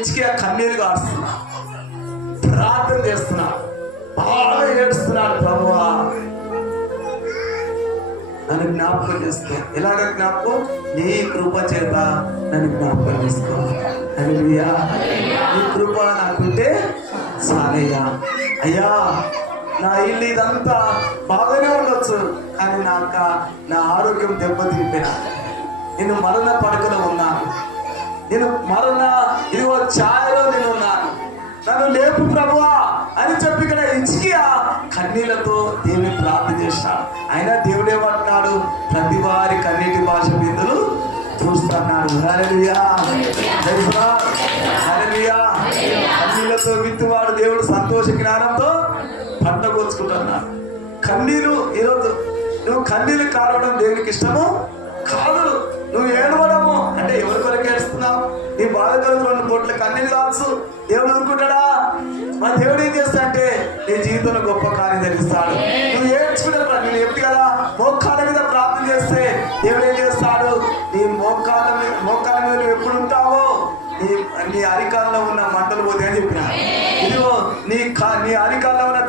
ఇచ్చికి కన్నీరు కాస్తున్నా ప్రార్థన చేస్తున్నా. బాగా ఏడుస్తున్నాడు ప్రభువా. నన్ను జ్ఞాపకం చేసుకో. ఎలాగ జ్ఞాపకం? నీ కృప చేత నన్ను జ్ఞాపకం చేసుకో. హల్లెలూయా. నీ కృప నాకుంటే చాలయ్యా. అయ్యా నా ఇల్లు ఇదంతా బాగానే ఉండొచ్చు కానీ నాక నా ఆరోగ్యం దెబ్బతింపినా నేను మరణ పడకలో ఉన్నాను. నేను మరణ ఇదిగో ఛాయలో నేను ఉన్నాను. నన్ను లేపు ప్రభువా అని చెప్పి ఇక్కడ ఇచ్చికియా కన్నీళ్ళతో దేవుని ప్రార్థన చేస్తాడు. అయినా దేవుడు ఏమంటున్నాడు? ప్రతి వారి కన్నీటి భాష బిందులు చూస్తున్నాడు. కన్నీళ్ళతో విత్తువాడు దేవుడు. సంతోష జ్ఞానంతో పంట కోసుకుంటున్నాడు. కన్నీరు ఈరోజు నువ్వు కన్నీరు కారవడం దేవునికి ఇష్టము? కాదు నువ్వు ఏడవడము. అంటే ఎవరి కొరకు ఏడుస్తున్నావు? నీ బాధ కొరకు రెండు కోట్ల కన్నీళ్ళు కావచ్చు దేవుడు ఊరుకుంటాడా? మన దేవుడు ఏం చేస్తా అంటే నీ జీవితంలో గొప్ప కార్యం జరిగిస్తాడు. నువ్వు ఏడ్చుకున్నప్పుడు నేను ఎప్పుడు కదా మోకాల మీద ప్రార్థన చేస్తే దేవుడు ఏం చేస్తాడు? నీ మోకాల మీద మోకాల మీద నువ్వు ఎప్పుడు ఉంటావో? నీ నీ అరికాల్లో ఉన్న మంటలు పోతే అని చెప్పిన ఇదిగో నీ నీ అరికాల్లో ఉన్న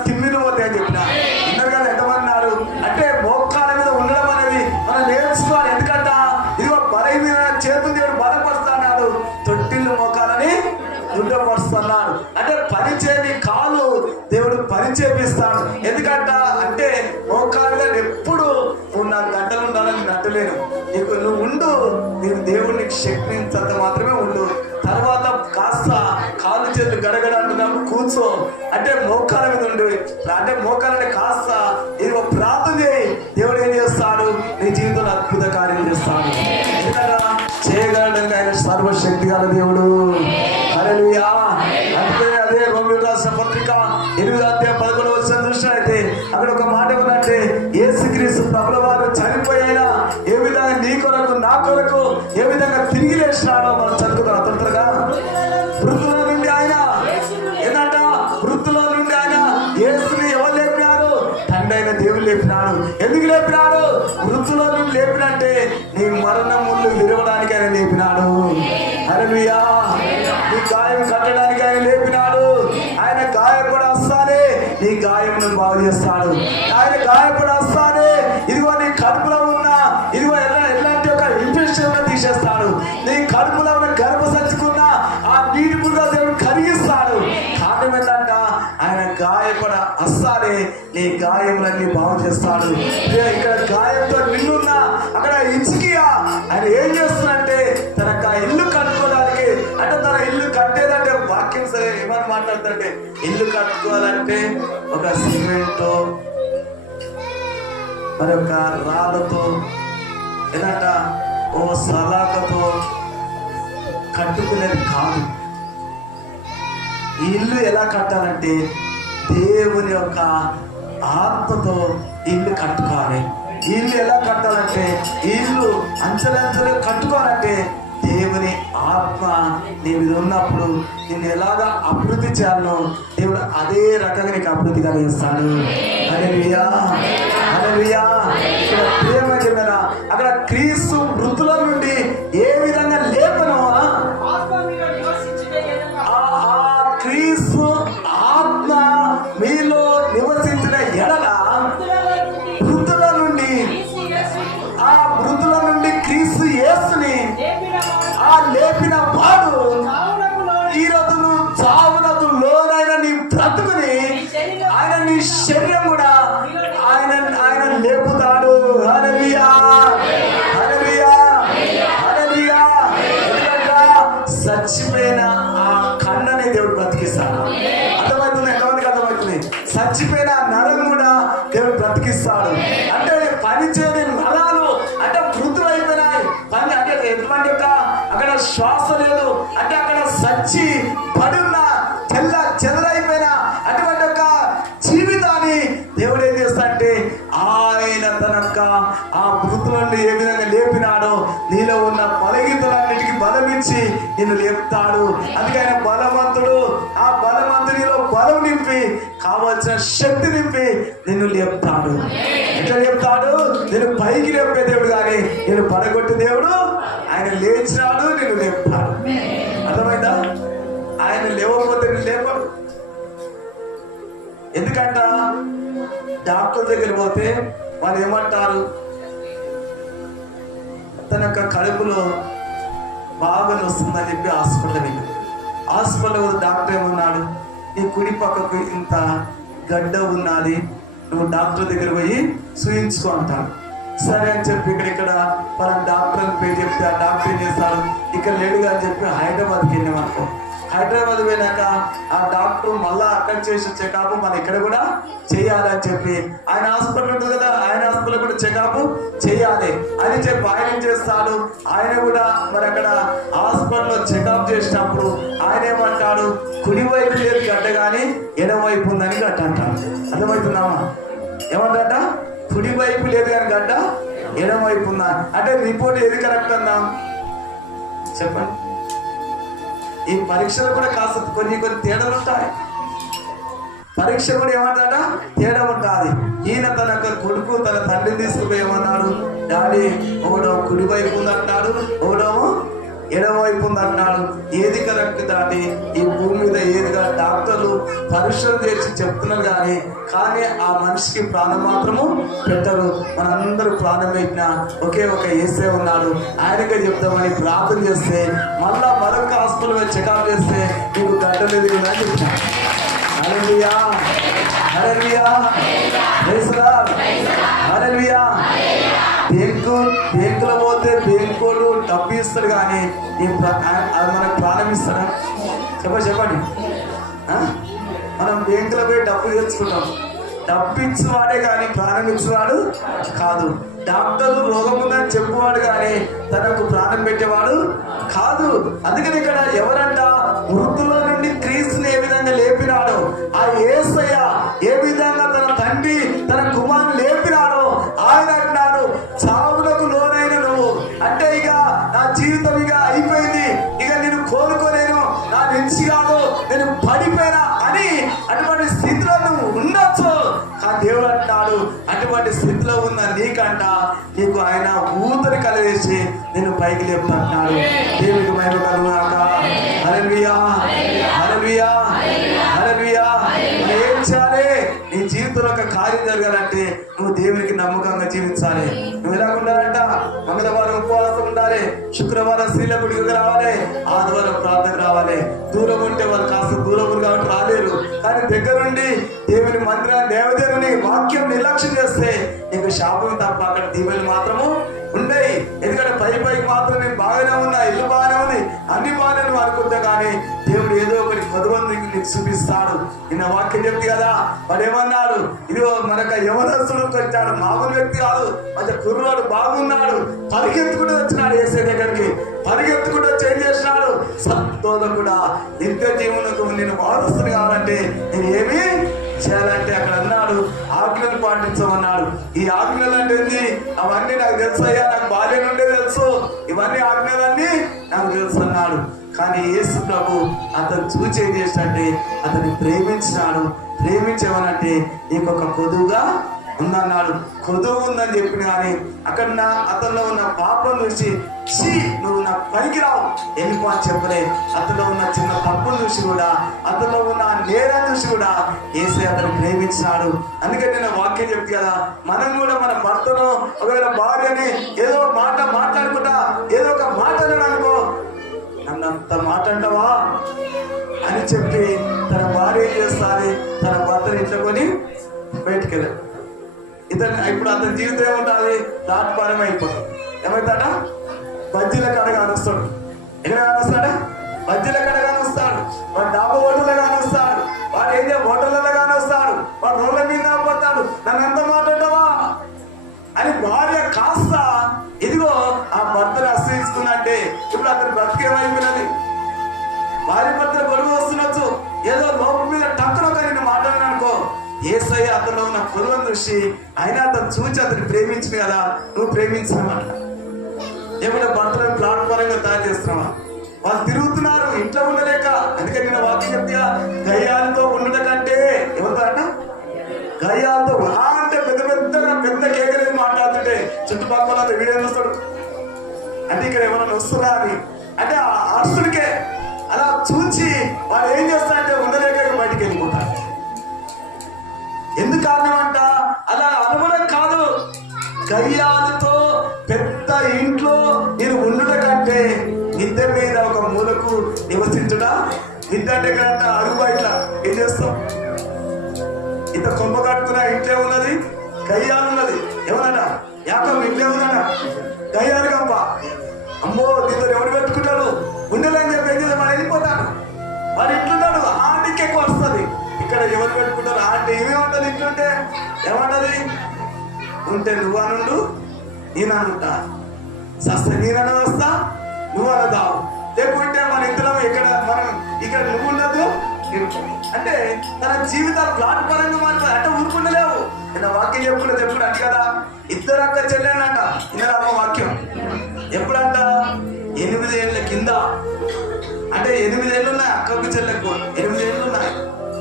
శక్తించంత మాత్రమే ఉండు. తర్వాత కాస్త కాలు చేతులు గడగడ అంటున్నప్పుడు కూర్చో. అంటే మోకాల మీద ఉండు. అంటే మోకాలని కాస్త ఇది ఒక ప్రార్థన చేయి. దేవుడు ఏం చేస్తాడు? నీ జీవితంలో అద్భుత కార్యం చేస్తాడు. చేయగలడం చేయగలడు ఆయన సర్వశక్తి గల దేవుడు. హల్లెలూయా. అంటే అదే రోమిల రాష్ట్ర పత్రిక ఎనిమిది అధ్యాయ పదకొండు వచ్చిన దృష్టి అయితే అక్కడ ఒక మాట వస్తానే నీ గాయములన్నీ బాగు చేస్తాడు. ఇక్కడ గాయంతో నిన్నున్నా అక్కడ ఇచ్చికియా ఆయన ఏం చేస్తున్నాడంటే తన ఇల్లు కట్టుకోవడానికి అంటే తన ఇల్లు కట్టేదంటే వాక్యం సరే ఏమని మాట్లాడుతుంటే ఇల్లు కట్టుకోవాలంటే ఒక సిమెంట్ మరి ఒక రాళ్ళతో ఏదంట ఓ సలాకతో కట్టుకునేది కాదు. ఈ ఇల్లు ఎలా కట్టాలంటే దేవుని యొక్క ఆత్మతో ఇల్లు కట్టుకోవాలి. ఇల్లు ఎలా కట్టాలంటే ఇల్లు అంచెలంచెలు కట్టుకోవాలంటే దేవుని ఆత్మ నీ మీద ఉన్నప్పుడు నేను ఎలాగా అభివృద్ధి చేయాలనో దేవుడు అదే రకంగా నీకు అభివృద్ధి కలిగిస్తాడు. హల్లెలూయా హల్లెలూయా ఇక్కడ ప్రేమ అక్కడ క్రీస్తు చచ్చిపోయిన నరం కూడా దేవుడు బ్రతికిస్తాడు. అంటే పని చేయని నరాలు అంటే మృతులు అయిపోయినాయి పని అంటే ఎటువంటి యొక్క అక్కడ శ్వాస లేదు అంటే అక్కడ సచ్చి పడున్న తెల్ల చెదరైపోయిన అటువంటి యొక్క జీవితాన్ని దేవుడు ఏం చేస్తాడంటే ఆయన తన యొక్క ఆ మృతులను ఏ విధంగా లేపినాడో నీలో ఉన్న బలగీతలన్నిటికీ బలమిచ్చి నిన్ను లేపుతాడు. అందుకే నింపి కావలసిన శక్తి నింపి నిన్ను లేపుతాడు. ఎట్లా లేపుతాడు? నేను పైకి లేపే దేవుడు కానీ నేను పడగొట్టే దేవుడు ఆయన లేచినాడు నిన్ను లేపుతాడు. అర్థమైందా? ఆయన లేవకపోతే నేను లేపడు. ఎందుకంట? డాక్టర్ దగ్గర పోతే వాళ్ళు ఏమంటారు? తన యొక్క కడుపులో బాగా వస్తుందని చెప్పి హాస్పిటల్ వెళ్ళి హాస్పిటల్ డాక్టర్ ఏమన్నాడు? ఈ కుడి పక్కకు ఇంత గడ్డ ఉన్నది. నువ్వు డాక్టర్ దగ్గర పోయి చూయించుకో అంటాడు సరే అని చెప్పి ఇక్కడ ఇక్కడ మన డాక్టర్ పేరు చెప్తే ఆ డాక్టర్ ఏం చేస్తాడు? ఇక్కడ లేడుగా అని చెప్పి హైదరాబాద్కి వెళ్ళామనుకో హైదరాబాద్ పోయినాక ఆ డాక్టర్ మళ్ళా అక్కడ చేసే చెకప్ మన ఇక్కడ కూడా చేయాలని చెప్పి ఆయన హాస్పిటల్ ఉంటుంది కదా ఆయన హాస్పిటల్ కూడా చెకప్ చేయాలి అని చెప్పి ఆయన ఏం చేస్తాడు? ఆయన కూడా మరి అక్కడ హాస్పిటల్లో చెకప్ చేసినప్పుడు ఆయన ఏమంటాడు? కుడి వైపు లేదు గడ్డ కానీ ఎడమవైపు ఉందని గడ్డ అంటాడు. అర్థమవుతుందామా ఏమంటాడ కుడి వైపు లేదు కానీ గడ్డ ఎడమవైపు ఉందా? అంటే రిపోర్ట్ ఏది కరెక్ట్ అందాం చెప్పండి. ఈ పరీక్షలు కూడా కాస్త కొన్ని కొన్ని తేడాలు ఉంటాయి. పరీక్ష కూడా ఏమంటాడ తేడా ఉంటుంది. ఈయన తన కొడుకు తన తండ్రిని తీసుకుపోయి ఏమన్నాడు? డాడీ ఒకడో కుడి వైపు ఉందంటాడు ఒకడేమో ఎడమవైపు ఉందంటున్నాడు ఏది కరెక్ట్ దాటి ఈ భూమి మీద ఏదిగా డాక్టర్లు పరీక్షలు చేసి చెప్తున్నారు కానీ కానీ ఆ మనిషికి ప్రాణం మాత్రము పెట్టరు. మనందరూ ప్రాణం పెట్టిన ఒకే ఒక ఏసే ఉన్నాడు. ఆయనకే చెప్తామని ప్రార్థన చేస్తే మళ్ళా మరొక హాస్పిటల్ మీద చెకప్ చేస్తే నీకు గడ్డలేదు కదా చెప్తాను హల్లెలూయా. హల్లెలూయా. ప్రైజ్ బ్యాంకు బ్యాంకులో పోతే బ్యాంకోడు డబ్బు ఇస్తాడు కానీ అది మనకు ప్రాణం ఇస్తాడా? చెప్పండి చెప్పండి. మనం బ్యాంకులో పోయి డబ్బు తెచ్చుకుంటాం. డబ్బు ఇచ్చేవాడే కానీ ప్రాణం ఇచ్చేవాడు కాదు. డాక్టర్ రోగం ఉందని చెప్పువాడు కానీ తనకు ప్రాణం పెట్టేవాడు కాదు. అందుకని ఇక్కడ ఎవరంట వృద్ధుల నుండి క్రీస్తుని ఏ విధంగా లేపినాడో ఆ ఏసై నా కాదు నేను పడిపోయినా అని అటువంటి స్థితిలో నువ్వు ఉండొచ్చు. ఆ దేవుడు అంటాడు అటువంటి స్థితిలో ఉన్న నీకంట నీకు ఆయన ఊతని కలిగేసి నేను పైకి లేపుతున్నాడు దేవుడికి మహిమ కలుగునాక హరవియా హరవియా హరవియా ఏం చేయాలి నీ జీవితంలో ఒక కార్యం జరగాలంటే నువ్వు దేవునికి నమ్మకంగా జీవించాలి. నువ్వు ఎలా ఉండాలంట? మంగళవారం ఉపవాసం ఉండాలి. శుక్రవారం స్త్రీల గుడికి రావాలి. ఆదివారం ప్రార్థనకు రావాలి. దూరం ఉంటే వాళ్ళు కాస్త దూరం ఉంది కాబట్టి రాలేరు. కానీ దగ్గరుండి దేవుని మందిరాన్ని దేవదేవుని వాక్యం నిర్లక్ష్యం చేస్తే నీకు శాపం తప్ప అక్కడ దీవెలు మాత్రము ఉన్నాయి ఎందుకంటే పై పైకి మాత్రం నేను బాగానే ఉన్నా ఇల్లు బాగానే ఉంది అన్ని బాగానే నువ్వు అనుకుంటా కానీ దేవుడు ఏదో ఒకటి కొద్దిమందికి నీకు చూపిస్తాడు. నిన్న వాక్యం చెప్తి కదా వాడు ఏమన్నాడు? ఇదిగో మనక యవనస్తుడు వచ్చాడు మామూలు వ్యక్తి కాదు మంచి కుర్రాడు బాగున్నాడు పరిగెత్తుకుంటూ వచ్చినాడు ఏసే దగ్గరికి. పరిగెత్తుకుంటూ చేంజ్ చేసినాడు చేసినాడు కూడా నిత్య జీవనకు నేను వారసుని కావాలంటే నేను ఏమి చేయాలంటే అక్కడ అన్నాడు. ఆజ్ఞలు పాటించమన్నాడు. ఈ ఆజ్ఞలు అంటే అవన్నీ నాకు తెలుసు అయ్యా నాకు బాల్యం నుండే తెలుసు. ఇవన్నీ ఆజ్ఞలన్నీ నాకు తెలుసు అన్నాడు. కానీ యేసు ప్రభు అతను చూసి ఏం చేసినట్టే అతన్ని ప్రేమించినాడు. ప్రేమించేవనంటే నీకు ఒక పొదువుగా ఉందన్నాడు. కొదువు ఉందని చెప్పిన కానీ అక్కడ నా అతనిలో ఉన్న పాపం చూసి ఛీ నువ్వు నా పనికి రావు ఎందుకు అని చెప్పలే? అతనిలో ఉన్న చిన్న తప్పును చూసి కూడా అతనిలో ఉన్న నేరం చూసి కూడా ఏసే అతను ప్రేమించినాడు. అందుకని నేను వాక్యం చెప్తే కదా మనం కూడా మన భర్తను ఒకవేళ భార్యని ఏదో మాట మాట్లాడుకుంటా ఏదో ఒక మాట అనుకో నన్ను అంత మాట అంటావా? అని చెప్పి తన భార్య ఏం చేస్తుంది? తన భర్తను ఇంట్లో కొని బయటికి వెళ్ళాడు. ఇతను ఇప్పుడు అతని జీవితం ఏముంటుంది దాట్పారం అయిపోతుంది ఏమవుతాడా బజ్జీల కడ కానొస్తాడు ఎక్కడ కానొస్తాడా బజ్జీల కడ కానొస్తాడు వాడు డాబా హోటల్లో కానొస్తాడు వాడు ఏం హోటళ్ళలో కానొస్తాడు వాడు రోడ్ల మీద పోతాడు నన్ను ఎంత మాట్లాడవా అని భార్య కాస్త ఇదిగో ఆ భర్తను అసహించుకున్నట్టే ఇప్పుడు అతని బ్రతికేమైపోయినది. ఏసై ఏసయ్య అతను ఉన్న కొలువను చూసి అయినా అతను చూచి అతను ప్రేమించింది కదా నువ్వు ప్రేమించినమాట ఏమైనా భర్తలను ప్లాట్ఫారంగా తయారు చేస్తున్నావా? వాళ్ళు తిరుగుతున్నారు ఇంట్లో ఉండలేక. అందుకని నేను వాక్యం చెప్తా గయ్యాలతో ఉండట కంటే ఎవరితో అంట? గయ్యాలతో అంటే పెద్ద పెద్దగా పెద్ద కేకలేదు మాట్లాడుతుంటే చుట్టుపక్కల వాళ్ళు వీడియో చూస్తాడు? అంటే ఇక్కడ ఎవరైనా వస్తున్నా అని. అంటే ఆ అరుసుడికే అలా చూచి వాళ్ళు ఏం చేస్తారంటే ఉండలేక ఎందుకు కారణమంట. అలా అనుమానం కాదు. గయ్యాలతో పెద్ద ఇంట్లో నేను ఉండుట కంటే మిద్దె మీద ఒక మూలకు నివసించుట? మిద్దె అంటే అరుగు ఇట్లా. ఏం చేస్తాం? ఇంత కొమ్మ కట్టుకున్న ఇంట్లో ఉన్నది గయ్యాలు ఉన్నది. ఎవరన్నా యాకం ఇంట్లో ఉన్నాడా గయ్యాలు కంప అమ్మో దీంతో ఎవరు పెట్టుకుంటాడు? ఉండలేని చెప్పి ఏం చేద్దాం వాడు వెళ్ళిపోతాడు. వాడు ఇంట్లున్నాడు. ఆంటీకి ఎక్కువ ఇక్కడ ఎవరు పెట్టుకుంటారు? ఆంటీ ఉంటుంది ఇంట్లుంటే ఏమంటది? ఉంటే నువ్వు అనుండు నేను అనుంటా. సస్తే నేనని వస్తా నువ్వు అనదావు లేకుంటే మన ఇద్దరం ఇక్కడ మనం ఇక్కడ నువ్వు ఉండదు అంటే తన జీవితాలు ప్లాట్ పరంగా మాట అంటే ఊరుకుండలేవు నిన్న వాక్యం చెప్పుకున్నది ఎప్పుడు అంట కదా? ఇద్దరు అక్క చెల్లెనంట ఇద్దరు వాక్యం. ఎప్పుడంట? ఎనిమిది ఏళ్ళ కింద. అంటే ఎనిమిది ఏళ్ళు ఉన్నాయి అక్కకు చెల్లెకు. ఎనిమిది ఏళ్ళు ఉన్నాయి.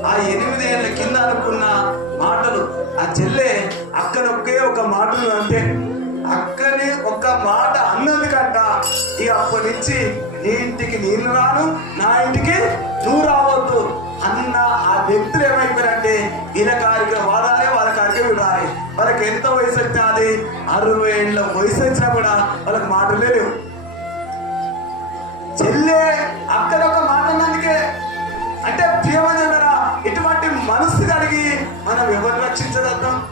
ఆ ఎనిమిదేళ్ళ కింద అనుకున్న మాటలు ఆ చెల్లె అక్కడ ఒకే ఒక మాటలు అంటే అక్కని ఒక మాట అన్నందుకంట ఇక అప్పటి నుంచి నీ ఇంటికి నేను రాను నా ఇంటికి నువ్వు రావద్దు అన్న ఆ వ్యక్తులు ఏమైపోయారంటే ఈయన వాడాలి వాళ్ళ కారికి విడాలి. వాళ్ళకి ఎంత వయసు వచ్చినా అది అరవై ఏళ్ళ వయసు వచ్చినా కూడా వాళ్ళకి మాటలే లేవు. చెల్లె అక్కడ ఒక మాట అన్నందుకే. అంటే ప్రియమైన ఇటువంటి మనసు కలిగి మనం ఎవరిని రక్షించగలుగుతాం?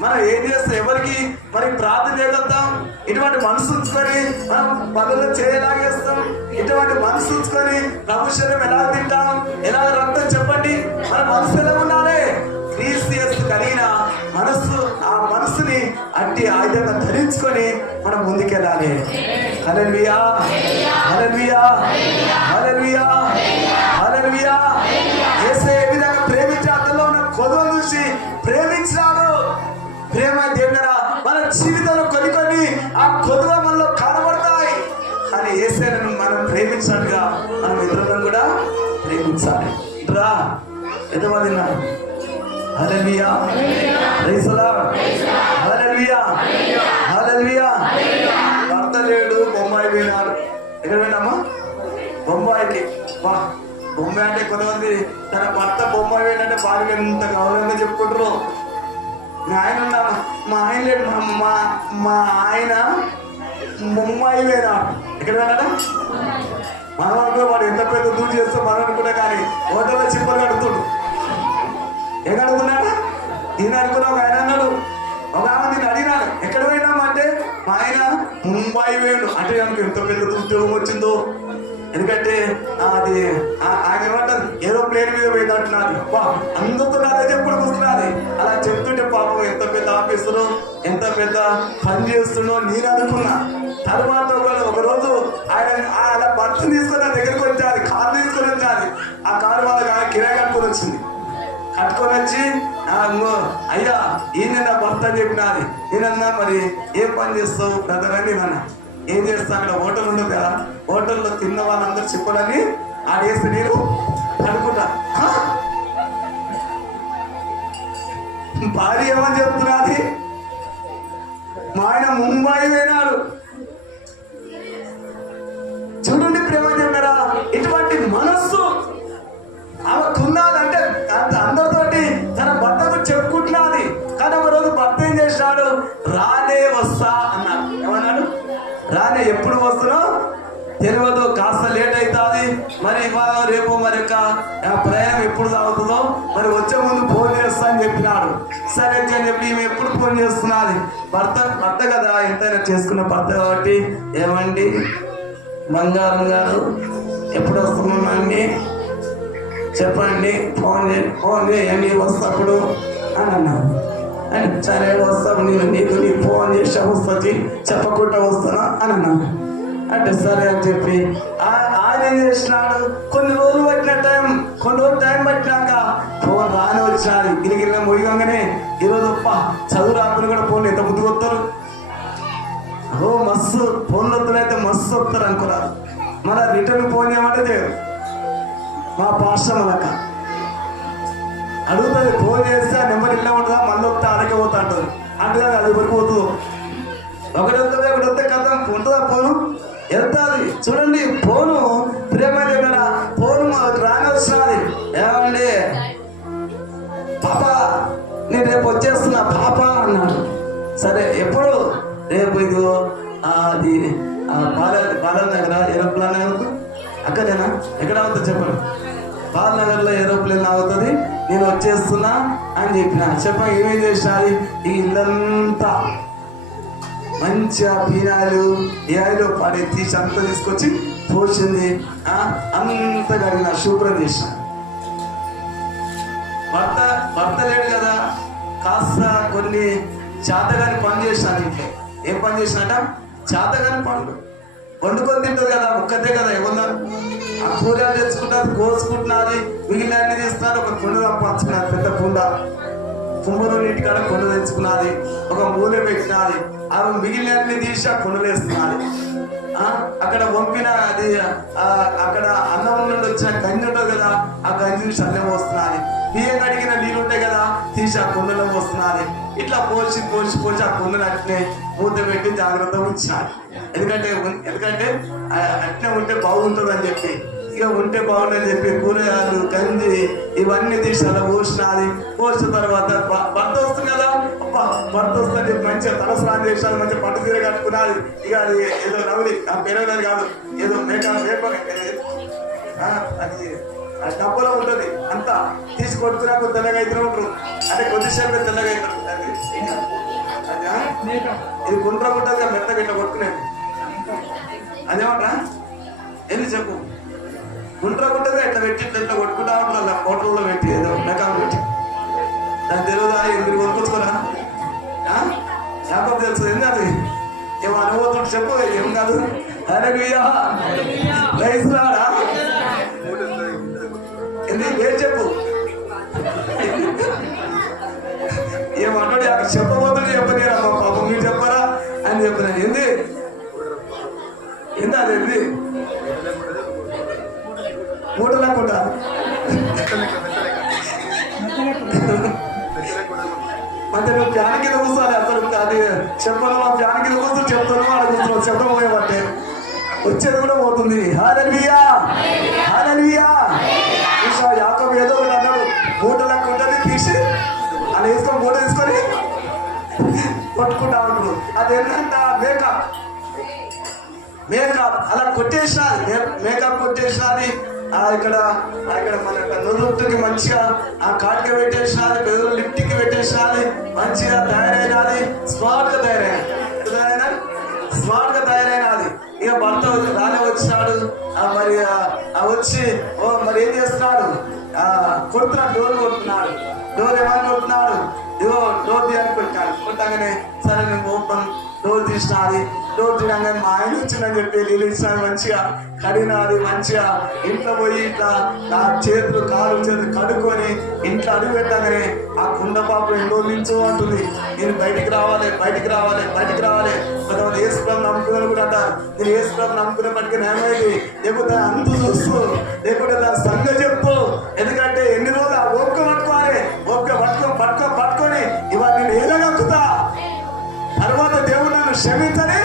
మనం ఏం చేస్తే? ఎవరికి మరి ప్రార్థన చేయగలుగుతాం? ఇటువంటి మనసు ఉంచుకొని మనం పనులు చేయలాగేస్తాం. ఇటువంటి మనసు ఉంచుకొని ప్రభు శరీరం ఎలా తింటాం? ఎలా రక్తం చెప్పండి? మన మనసు ఎలా ఉండాలి? క్రీస్తు కలిగిన మనస్సు ఆ మనసుని అట్టి ఆయుధంగా ధరించుకొని మనం ముందుకెళ్ళాలి. హల్లెలూయా! హల్లెలూయా! హల్లెలూయా! హల్లెలూయా! యేసు! అతనిలో చూసి ప్రేమించినాడు. ప్రేమ దేవుడరా మన జీవితంలో కొన్ని కొన్ని ఆ కొదవ మనలో కనబడతాయి. కానీ ఏసేనను మనం ప్రేమించినట్టుగా మనం ఇతరులను కూడా ప్రేమించాలి. రా ఎంతమంది ఉన్నారు? హల్లెలూయా. ప్రైజ్ ది భర్త లేడు బొంబాయి పోయినారు ఎక్కడ పోయినామా? బొంబాయికి వా. బొమ్మ అంటే కొంతమంది తన భర్త బొమ్మ ఏంటంటే భార్య ఎంత గౌరవంగా చెప్పుకుంటారు. మా ఆయన మా ఆయన లేడు మా మా ఆయన బొమ్మాయి పోయినాడు ఎక్కడ పోయినాడా మనం అనుకో వాడు ఎంత పెద్ద దూరం చేస్తే మనం అనుకుంటా కానీ హోటల్లో చిప్పలు కడుతుండు ఏం అడుగుతున్నాడు నేను అనుకున్నా ఒక ఆయన అన్నాడు ఒక ఆమె నేను అడిగినాడు ఎక్కడ పోయినామంటే మా ఆయన ముంబాయి వేడు అంటే నాకు ఎంత పెద్ద ఉద్యోగం వచ్చిందో. ఎందుకంటే అది ఆయన ఏమంటారు? ఏదో ప్లేన్ మీద పోయింది అంటున్నారు వా అందరితో అదే చెప్పుడు కూర్చున్నది అలా చెప్తుంటే పాపం ఎంత పెద్ద ఆఫీసరు ఎంత పెద్ద పని చేస్తుండో నేను అనుకున్నా. తర్వాత ఒకరోజు ఆయన ఆయన బర్త్ తీసుకొని నా దగ్గరికి వచ్చారు కారు తీసుకొని వచ్చారు. ఆ కారు వాళ్ళకి ఆయన కిరాయి కట్టుకొని వచ్చింది. కట్టుకొని వచ్చి "ఆ, అయ్యా ఈయన నా భర్త అని చెప్పినది నేనన్నా మరి ఏం పని చేస్తావు బ్రదర్ అని నేను ఏం చేస్తా అక్కడ హోటల్ ఉండదు కదా? హోటల్లో తిన్న వాళ్ళందరూ చెప్పాలని ఆడేస్తే నేను అనుకుంటా. భార్య ఏమని చెప్తున్నది? మా ఆయన ముంబై పోయినాడు. చూడండి ప్రేమ చెప్పారా ఇటువంటి మనస్సు ఆమెకున్నదంటే అంత అందరితోటి తన భర్తకు చెప్పుకుంటున్నది. కానీ ఒక రోజు భర్త ఏం చేసినాడు రానే వస్తా అన్నాడు. దాన్ని ఎప్పుడు వస్తున్నావు తెలియదు కాస్త లేట్ అవుతుంది మరి ఇవాళ రేపు మరి యొక్క ప్రయాణం ఎప్పుడు సాగుతుందో? మరి వచ్చే ముందు ఫోన్ చేస్తా అని చెప్పినాడు. సరే అని చెప్పి ఈమె ఎప్పుడు ఫోన్ చేస్తున్నది? భర్త భర్త కదా ఎంతైనా చేసుకున్న భర్త కాబట్టి. ఏమండి? బంగారం గారు ఎప్పుడు వస్తున్నామండి చెప్పండి ఫోన్ చే- ఫోన్ చేయండి వస్తప్పుడు అని అన్నాను సరే వస్తాం నేను నీకు నీ ఫోన్ చేసి వస్తుంది చెప్పకుండా వస్తాను అని అన్నాను అంటే సరే అని చెప్పి ఆయన ఏం చేసినాడు? కొన్ని రోజులు పట్టిన టైం కొన్ని రోజులు టైం పట్టినాక ఫోన్ రాని వచ్చినాడు. గిరిగిరిగా మొయ్యగానే ఈరోజు అప్ప చదువు రాకుండా కూడా ఫోన్ ఎంత ముందుకు వస్తారు ఓ మస్తు ఫోన్ అయితే మస్తు వస్తారు అనుకున్నారు. మన రిటర్న్ ఫోన్ చేయమంటే మా పాస్టర్ లెక్క అడుగుతుంది ఫోన్ చేస్తే నెంబర్ ఇలా ఉంటుందా? మళ్ళీ వస్తే అడగే పోతా అంటుంది. అంటే అది పడిపోతుంది ఒకటి వస్తుంది ఒకటి వస్తే కదా ఉంటుందా ఫోను? వెళ్తాది చూడండి ఫోను ప్రేమ దగ్గర ఫోను మాకు రాని వస్తున్నది ఏమండి? పాప నేను రేపు వచ్చేస్తున్నా పాప అన్నాడు. సరే ఎప్పుడు? రేపు ఇది అది బాల బాల దగ్గర ఏరోప్లాన్ అక్కడేనా? ఎక్కడ అవుతుంది చెప్పండి. బాలనగర్లో ఏరోప్లేన్ అవుతుంది నేను వచ్చేస్తున్నా అని చెప్పిన. చెప్ప ఏమేం చేసినది ఈ ఇల్లంతా మంచిగా పీనాలు ఏఐలో పడే తీసి అంతా తీసుకొచ్చి పోసింది అంత కడిగిన శుభ్రం చేసిన భర్త భర్త లేడు కదా. కాస్త కొన్ని చేతగాని పని చేసిన ఇంట్లో. ఏం పని చేసినట చేతగాని పనులు. వండుకొని తింటుంది కదా ఒక్కతే కదా ఏమన్నారు ఆ కూరలు తెచ్చుకుంటారు కోసుకుంటున్నది మిగిలిన అన్ని తీస్తున్నారు ఒక కుండ తప్పించుకున్నారు పెద్ద కుండ. కుంభలో కాడ కుండ తెచ్చుకున్నది ఒక మూల పెట్టినది ఆమె మిగిలిన అన్ని తీసి ఆ కుండలు వేస్తున్నది. అక్కడ పంపిన అది అక్కడ అన్నం నుండి వచ్చిన గంజి ఉంటుంది కదా ఆ గంజి నుంచి అన్నం వస్తున్నది బియ్యం కడిగిన నీళ్ళు ఉంటాయి కదా తీసి ఆ కుండలో వస్తున్నది ఇట్లా పోల్చి పోల్చి పోసి ఆ కుండను అట్నే మూత పెట్టి జాగ్రత్తగా ఉంచాలి. ఎందుకంటే ఎందుకంటే అట్నే ఉంటే బాగుంటుంది అని చెప్పి. ఇక ఉంటే బాగుండని చెప్పి కూరగాయలు గంజి ఇవన్నీ తీసి అలా పోసినది. పోసిన తర్వాత భర్త వస్తుంది కదా? అబ్బా, భర్త వస్తుంది. మంచిగా తల స్నానం చేసాను మంచిగా పట్టు తీర కట్టుకున్నది. ఇక అది ఏదో నవ్వుది ఆ పెరగలేదు కాదు. ఏదో మేక మేక ఆ, అది ఆ డబ్బలో ఉంటుంది. అంతా తీసి కొట్టుకున్నా తెల్లగా అయితే ఉంటారు అంటే కొద్దిసేపు తెల్లగా అవుతారు ఇది గుండ్ర ఉంటుంది మెత్త ఇట్లా కొట్టుకునేది అదేమంటా? ఏంది చెప్పు? గుండ్ర ఉంటుంది ఇట్లా పెట్టి ఇట్లా ఇట్లా కొట్టుకుంటా ఉంటారు అలా హోటల్లో పెట్టి ఏదో మెకాన్ పెట్టి. దాని తెలియదా ఎందుకు కొనుక్కొచ్చుకోరా? జ్ఞాపకం తెలుసు ఏంది అది? ఏమో అనుభవం చెప్పు ఏం కాదు. అరే రైస్ రాడా? నీ పేరు చెప్పు. ఏమన్నాడు అక్కడ చెప్పబోతుంది చెప్పలేరా మా పాపం? మీరు చెప్పరా అని చెప్పిన ఏంది ఏంది అది ఏంది మూట లేకుండా అంటే నువ్వు ఫ్యాన్ కింద కూర్చోాలి అసలు అది చెప్పను మా ఫ్యాన్ కింద కూర్చొని చెప్తాను వాళ్ళ కూర్చున్నావు చెప్పబోయేవంటే వచ్చేది కూడా పోతుంది. హాలలియా హాలలియా చూసా యాకబ్ ఏదో ఒకటి అన్నాడు మూట ఉంటుంది తీసి అలా వేసుకొని మూట తీసుకొని కొట్టుకుంటా ఉంటాడు అది ఏంటంటే? మేకప్ మేకప్ అలా కొట్టేసినది మే- మేకప్ కొట్టేసినది ఆ ఇక్కడ ఇక్కడ మన నుదుటికి మంచిగా ఆ కాటికి పెట్టేసినది పెదవులు లిఫ్ట్కి పెట్టేసినది మంచిగా తయారైనది స్మార్ట్గా తయారైన స్మార్ట్గా తయారైనది ఇక భర్త రాలే మరి ఆ- వచ్చి ఓ మరి ఏం చేస్తున్నాడు? ఆ కొడుతున్నాడు డోర్ కొడుతున్నాడు. డోర్ ఏమని కొడుతున్నాడు? ఇదిగో డోర్ తీయాలని కొట్టాడు. కొట్టగానే సరే నేను ఓపెన్ డోర్ తీసినది. డోర్ తీయగానే మా ఆయన వచ్చిందని చెప్పి నిలిచినాడు మంచిగా. కడినాది మంచిగా. ఇంట్లో పోయి ఇట్లా నా చేతులు కాలు చేతులు కడుక్కొని ఇంట్లో అడుగు పెట్టగానే ఆ కుండ పాప ఎన్నో నిల్చో అంటుంది. నేను బయటికి రావాలి బయటికి రావాలి బయటికి రావాలి. కొంతమంది ఏసుప్రభు నమ్ముకునే కూడా అంటారు. నేను ఏసుప్రభు నమ్ముకునే పట్టుకుని ఏమైంది లేకపోతే అంతు చూస్తూ లేకుంటే దాని సంగ చెప్పు. ఎందుకంటే ఎన్ని రోజులు ఆ ఓపిక పట్టుకోవాలి ఓపిక పట్టుకో పట్టుకో పట్టుకొని ఇవాళ నేను ఏలగక్కుతా తర్వాత దేవుడు నన్ను క్షమించని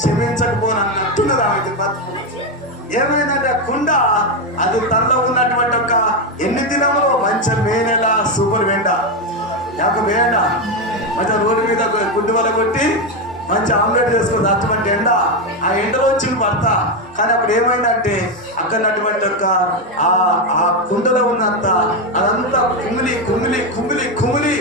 క్షమించకపోనన్నట్టున్నది ఆమెకి బతుకు. ఏమైందంటే కుండ అది తనలో ఉన్నటువంటి ఒక ఎన్ని దినములు మంచి మే నెల సూపర్ వెండ. యాక వేండ మంచి రోడ్డు మీద గుడ్డు వల్ల కొట్టి మంచి ఆమ్లెట్ చేసుకుని అటువంటి ఎండ ఆ ఎండలో వచ్చింది పడతా. కానీ అప్పుడు ఏమైందంటే అక్కడ అటువంటి ఒక ఆ ఆ కుండలో ఉన్నంత అదంతా కుమిలి కుమిలి కుమిలి కుమిలి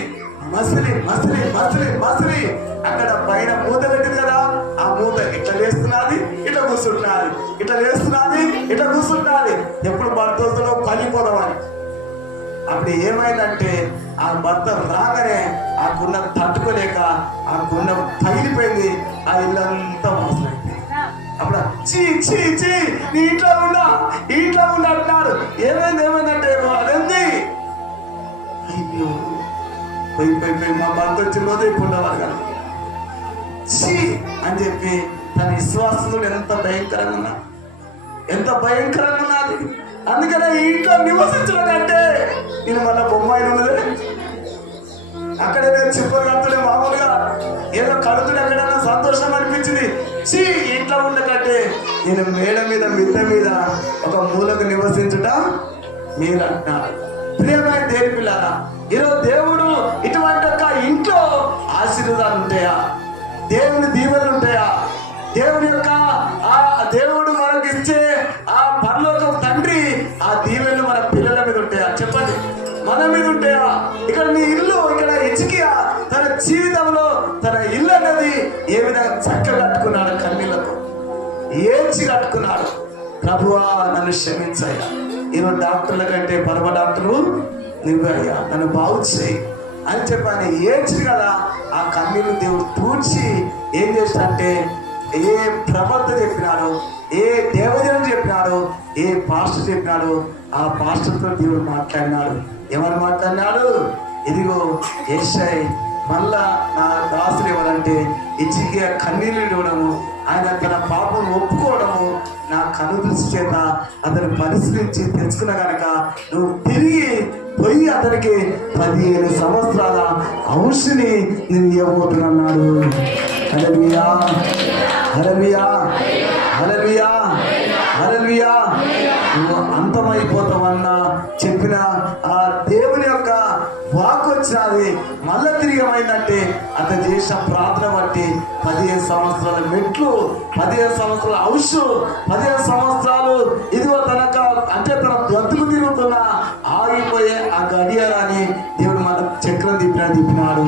మసిలి మసిలి మసిలి మసిలి. అక్కడ పైన మూత పెట్టింది కదా ఆ మూత ఇట్లా లేస్తున్నది ఇట్లా కూర్చుంటున్నది ఇట్లా లేస్తున్నది ఇట్లా కూర్చుంటున్నది. ఎప్పుడు భర్త వస్తుందో పనిపోదామని. అప్పుడు ఏమైందంటే ఆ భర్త రాగానే ఆ కుండ తట్టుకోలేక ఆ కుండ పగిలిపోయింది ఆ ఇల్లంతా మోసమైంది చీ చీ చీ నీ ఇంట్లో ఉన్నా ఇంట్లో ఉన్నా అంటున్నారు ఏమైంది ఏమైందంటే అదేంది? అయ్యో పోయి పోయి పోయి మా భర్త వచ్చిన ఇప్పుడు ఉండవాలి కదా. ఛీ అని చెప్పి తన విశ్వాసంలో ఎంత భయంకరంగా ఉన్నా ఎంత భయంకరంగా ఉన్నది. అందుకనే ఇంట్లో నివసించడం కంటే నేను మళ్ళీ బొమ్మాయి ఉన్నది. అక్కడ నేను చిప్పలు కడుతుండే మామూలుగా ఏదో కడుతుండే ఎక్కడైనా సంతోషం అనిపించింది. చీ ఇంట్లో ఉండకంటే నేను మేడ మీద మిద్ద మీద ఒక మూలకు నివసించుట మీరు అంటున్నారు ప్రియమైన దేవి పిల్లారా ఈరోజు దేవుడు ఇటువంటి ఒక ఇంట్లో ఆశీర్వాదాలు ఉంటాయా? దేవుని దీవెనలు ఉంటాయా? దేవుని యొక్క ఆ దేవుడు మనకి ఇచ్చే ఆ పరలోక తండ్రి ఆ దీవెనలు మన పిల్లల మీద ఉంటాయా? చెప్పండి. మన మీద ఉంటాయా? ఇక్కడ నీ ఇల్లు ఇక్కడ ఇచ్చికియా తన జీవితంలో తన ఇల్లు అనేది ఏ విధంగా చక్కగా కట్టుకున్నాడు ఏడ్చి కట్టుకున్నాడు ప్రభువా నన్ను క్షమించయ్యా. ఈరోజు డాక్టర్ల కంటే పరమ డాక్టరు నువ్వయ్యా. నన్ను బాగు చేయి. అని చెప్పని ఏడ్చి కదా ఆ కన్నీళ్ళు దేవుడు తూడ్చి ఏం చేసినంటే ఏ ప్రవర్త చెప్పినాడు ఏ దేవజనం చెప్పినాడు ఏ పాస్టర్ చెప్పినాడు ఆ పాస్టర్తో దేవుడు మాట్లాడినాడు. ఎవరు మాట్లాడినాడు? ఇదిగో ఏషాయ్ మళ్ళా నా దాసులు ఎవరంటే ఇచ్చిగా కన్నీళ్ళు ఇవ్వడము ఆయన తన పాపం ఒప్పుకోవడము నా కనుదృష్టి చేత అతను పరిశీలించి తెచ్చుకున్న కనుక నువ్వు తిరిగి పోయి అతనికి పదిహేను సంవత్సరాల ఔషధిని నేను ఇవ్వబోతున్నాడు హలమియా హలమియా హలమియా హలమియా నువ్వు అంతమైపోతావన్నా చెప్పిన ఆ దేవుని వచ్చినది. మళ్ళా తిరిగి ఏమైందంటే అతను చేసిన ప్రార్థన బట్టి పదిహేను సంవత్సరాల మెట్లు పదిహేను సంవత్సరాల హౌస్ పదిహేను సంవత్సరాలు ఇదిగో తనక అంటే తన బ్రతుకు తిరుగుతున్న ఆగిపోయే ఆ గడియారాన్ని దేవుడు మన చక్రం తిప్పినా తిప్పినాడు.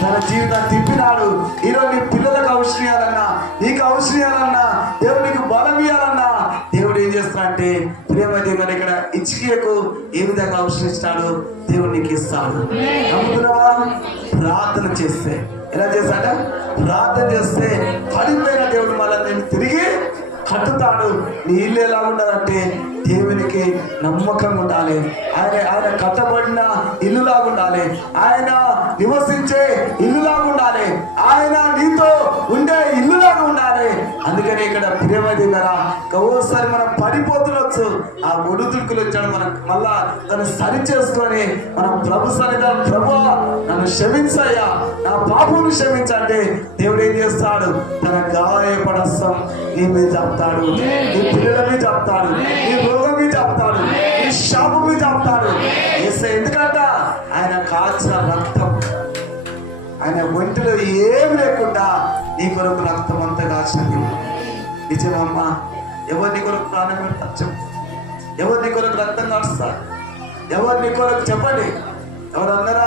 తన జీవితాన్ని తిప్పినాడు. ఈరోజు నీ పిల్లలకు అవసరం ఇవ్వాలన్నా నీకు అవసరం ఇవ్వాలన్నా దేవుడు నీకు బలం ఇవ్వాలన్నా దేవుడు ఏం చేస్తున్నా అంటే ప్రేమ దేవుడు ఇక్కడ ఇచ్చికేకు ఏ విధంగా అవసరిస్తాడు? దేవుడు నీకు ఇస్తాడు. నమ్ముతున్నావా? ప్రార్థన చేస్తే. ఎలా చేస్తాడ? ప్రార్థన చేస్తే పడిపోయిన దేవుడు మనల్ని తిరిగి కట్టుతాడు. నీళ్ళు ఎలా ఉండాలంటే దేవునికి నమ్మకంగా ఉండాలి. ఆయన ఆయన కట్టబడిన ఇల్లులాగా ఉండాలి. ఆయన నివసించే ఇల్లులాగా ఉండాలి. ఆయన నీతో ఉండే ఇల్లులాగా ఉండాలి. అందుకని ఇక్కడ ప్రేమ దిగరా ఒకసారి మనం పడిపోతుండొచ్చు ఆ ఒడుదుడుకులు వచ్చాడు. మనం మళ్ళా తను సరి చేసుకొని మనం ప్రభు సరిగా ప్రభు నన్ను క్షమించయ్యా. నా పాపను క్షమించంటే దేవుడు ఏం చేస్తాడు? తన గాయపడస్తాం నీ మీద చెప్తాడు నీ పిల్లల మీద చెప్తాడు నీ రోగం మీద చెప్తాడు నీ శాపం మీద చెప్తాడు ఏసే ఎందుకంట? ఆయన కాచిన రక్తం. ఆయన ఒంటిలో ఏమి లేకుండా నీ కొరకు రక్తం అంతా కాల్చింది నిజమమ్మా ఎవరిని కొరకు ప్రాణం పెడతారు? ఎవరు నీ కొరకు రక్తం కాస్తారు ఎవరు నీ కొరకు చెప్పండి? ఎవరందరా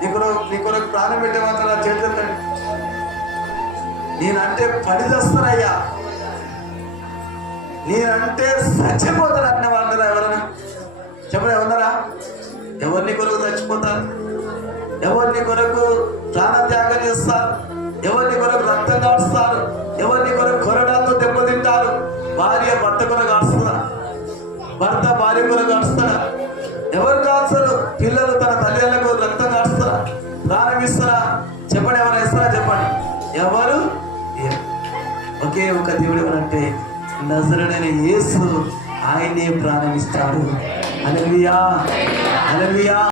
నీ కొరకు నీ కొరకు ప్రాణం పెట్టే మాత్రం చేతులండి నేనంటే పడిదస్తానయ్యా నేనంటే చచ్చిపోతాను అన్న వాళ్ళరా ఎవరన్నా? చెప్పండి ఎవరన్నారా? ఎవరిని కొరకు చచ్చిపోతారు? ఎవరిని కొరకు ప్రాణం ఒక దేవుడు అంటే నజరుడైన యేసు ఆయనే ప్రారంభిస్తాడు అలవియా అలవియా